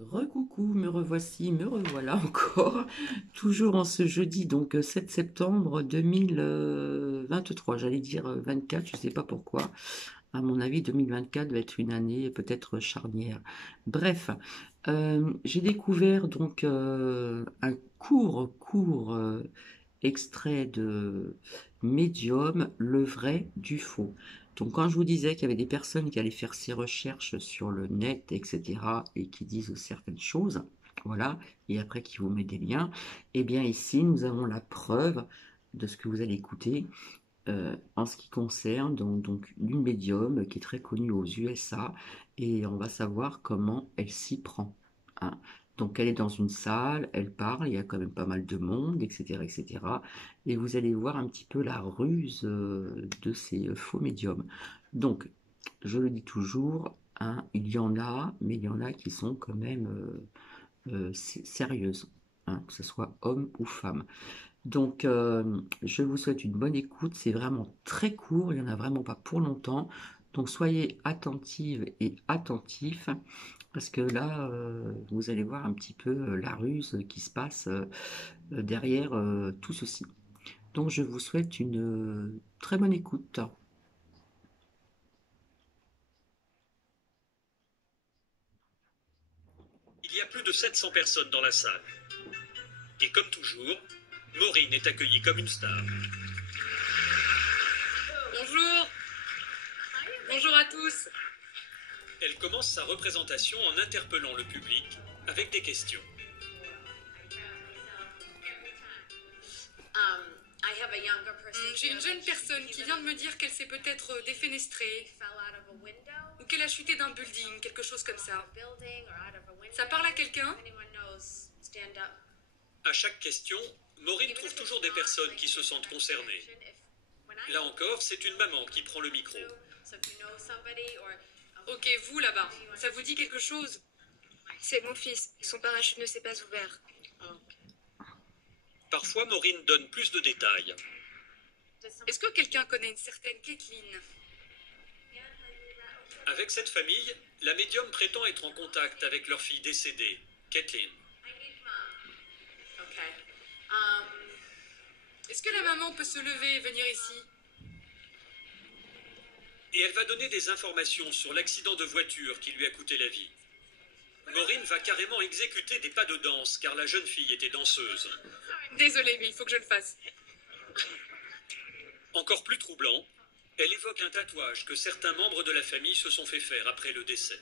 Recoucou, me revoici, me revoilà encore, toujours en ce jeudi, donc 7 septembre 2023, j'allais dire 24, je ne sais pas pourquoi. À mon avis, 2024 va être une année peut-être charnière. Bref, j'ai découvert donc un court extrait de Medium, le vrai du faux. Donc quand je vous disais qu'il y avait des personnes qui allaient faire ces recherches sur le net, etc., et qui disent certaines choses, voilà, et après qui vous met des liens, eh bien ici nous avons la preuve de ce que vous allez écouter en ce qui concerne donc une médium qui est très connue aux USA, et on va savoir comment elle s'y prend, hein. Donc elle est dans une salle, elle parle, il y a quand même pas mal de monde, etc., etc. Et vous allez voir un petit peu la ruse de ces faux médiums. Donc, je le dis toujours, hein, il y en a, mais il y en a qui sont quand même sérieuses, hein, que ce soit homme ou femme. Donc, je vous souhaite une bonne écoute. C'est vraiment très court, il n'y en a vraiment pas pour longtemps. Donc, soyez attentives et attentifs, parce que là, vous allez voir un petit peu la ruse qui se passe derrière tout ceci. Donc, je vous souhaite une très bonne écoute. Il y a plus de 700 personnes dans la salle. Et comme toujours, Maureen est accueillie comme une star. Bonjour, bonjour à tous. Elle commence sa représentation en interpellant le public avec des questions. J'ai une jeune personne qui vient de me dire qu'elle s'est peut-être défenestrée ou qu'elle a chuté d'un building, quelque chose comme ça. Ça parle à quelqu'un? À chaque question, Maureen trouve toujours des personnes qui se sentent concernées. Là encore, c'est une maman qui prend le micro. Ok, vous là-bas, ça vous dit quelque chose? C'est mon fils. Son parachute ne s'est pas ouvert. Parfois, Maureen donne plus de détails. Est-ce que quelqu'un connaît une certaine Kathleen? Avec cette famille, la médium prétend être en contact avec leur fille décédée, Kathleen. Est-ce que la maman peut se lever et venir ici? Et elle va donner des informations sur l'accident de voiture qui lui a coûté la vie. Maureen va carrément exécuter des pas de danse car la jeune fille était danseuse. Désolée, mais il faut que je le fasse. Encore plus troublant, elle évoque un tatouage que certains membres de la famille se sont fait faire après le décès.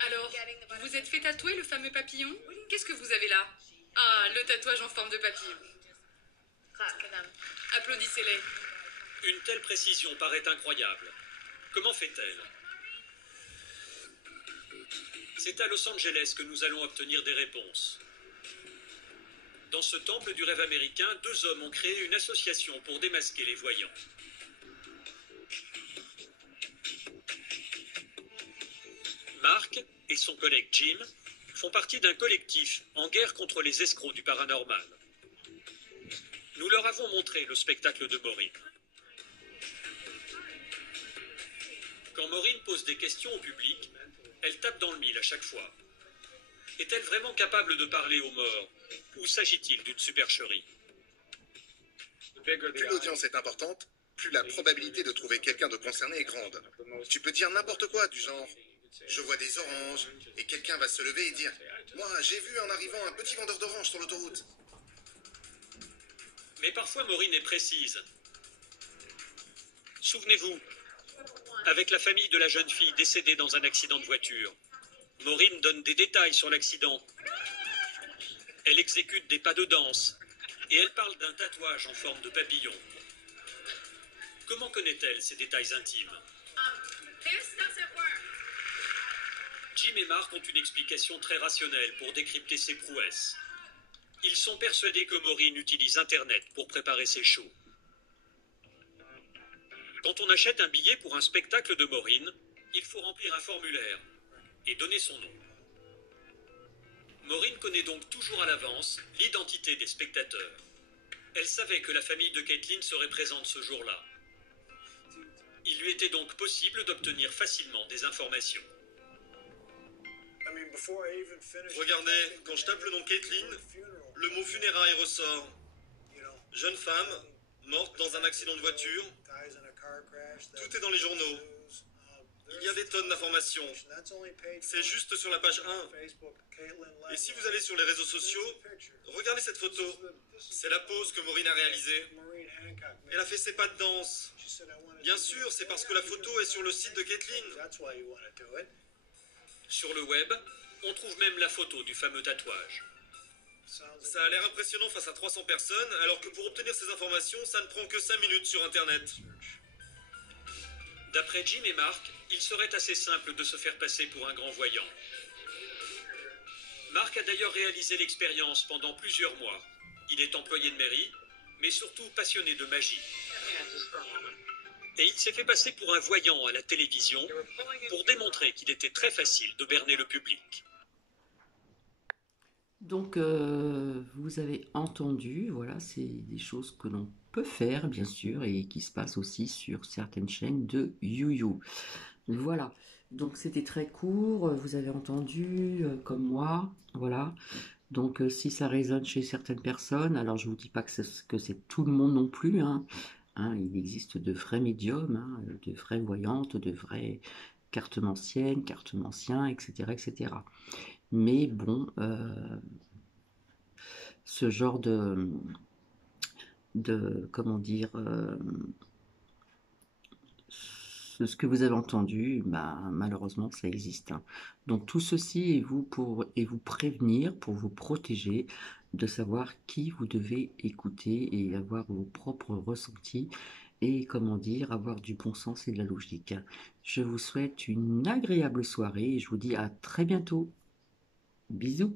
Alors, vous vous êtes fait tatouer le fameux papillon? Qu'est-ce que vous avez là? Ah, le tatouage en forme de papillon. Applaudissez-les. Une telle précision paraît incroyable. Comment fait-elle? C'est à Los Angeles que nous allons obtenir des réponses. Dans ce temple du rêve américain, deux hommes ont créé une association pour démasquer les voyants. Mark et son collègue Jim font partie d'un collectif en guerre contre les escrocs du paranormal. Nous leur avons montré le spectacle de Maureen. Quand Maureen pose des questions au public, elle tape dans le mille à chaque fois. Est-elle vraiment capable de parler aux morts? Ou s'agit-il d'une supercherie? Plus l'audience est importante, plus la probabilité de trouver quelqu'un de concerné est grande. Tu peux dire n'importe quoi, du genre « Je vois des oranges » et quelqu'un va se lever et dire « Moi, j'ai vu en arrivant un petit vendeur d'oranges sur l'autoroute. » Mais parfois Maureen est précise. Souvenez-vous, avec la famille de la jeune fille décédée dans un accident de voiture, Maureen donne des détails sur l'accident. Elle exécute des pas de danse et elle parle d'un tatouage en forme de papillon. Comment connaît-elle ces détails intimes? Jim et Mark ont une explication très rationnelle pour décrypter ses prouesses. Ils sont persuadés que Maureen utilise Internet pour préparer ses shows. Quand on achète un billet pour un spectacle de Maureen, il faut remplir un formulaire et donner son nom. Maureen connaît donc toujours à l'avance l'identité des spectateurs. Elle savait que la famille de Kathleen serait présente ce jour-là. Il lui était donc possible d'obtenir facilement des informations. Regardez, quand je tape le nom Caitlin, le mot funérailles ressort. Jeune femme, morte dans un accident de voiture. Tout est dans les journaux. Il y a des tonnes d'informations. C'est juste sur la page 1. Et si vous allez sur les réseaux sociaux, regardez cette photo. C'est la pose que Maureen a réalisée. Elle a fait ses pas de danse. Bien sûr, c'est parce que la photo est sur le site de Caitlin. Sur le web, on trouve même la photo du fameux tatouage. Ça a l'air impressionnant face à 300 personnes, alors que pour obtenir ces informations, ça ne prend que 5 minutes sur Internet. D'après Jim et Mark, il serait assez simple de se faire passer pour un grand voyant. Mark a d'ailleurs réalisé l'expérience pendant plusieurs mois. Il est employé de mairie, mais surtout passionné de magie. Et il s'est fait passer pour un voyant à la télévision pour démontrer qu'il était très facile de berner le public. Donc, vous avez entendu, voilà, c'est des choses que l'on peut faire, bien sûr, et qui se passent aussi sur certaines chaînes de YouYou. Voilà, donc c'était très court, vous avez entendu, comme moi, voilà. Donc, si ça résonne chez certaines personnes, alors je vous dis pas que c'est tout le monde non plus, hein. Il existe de vrais médiums, hein, de vraies voyantes, de vraies cartomanciennes, cartomanciens, etc., etc. Mais bon, ce genre comment dire, ce que vous avez entendu, bah, malheureusement, ça existe, hein. Donc tout ceci est vous prévenir, pour vous protéger, de savoir qui vous devez écouter et avoir vos propres ressentis et, comment dire, avoir du bon sens et de la logique. Je vous souhaite une agréable soirée et je vous dis à très bientôt. Bisous.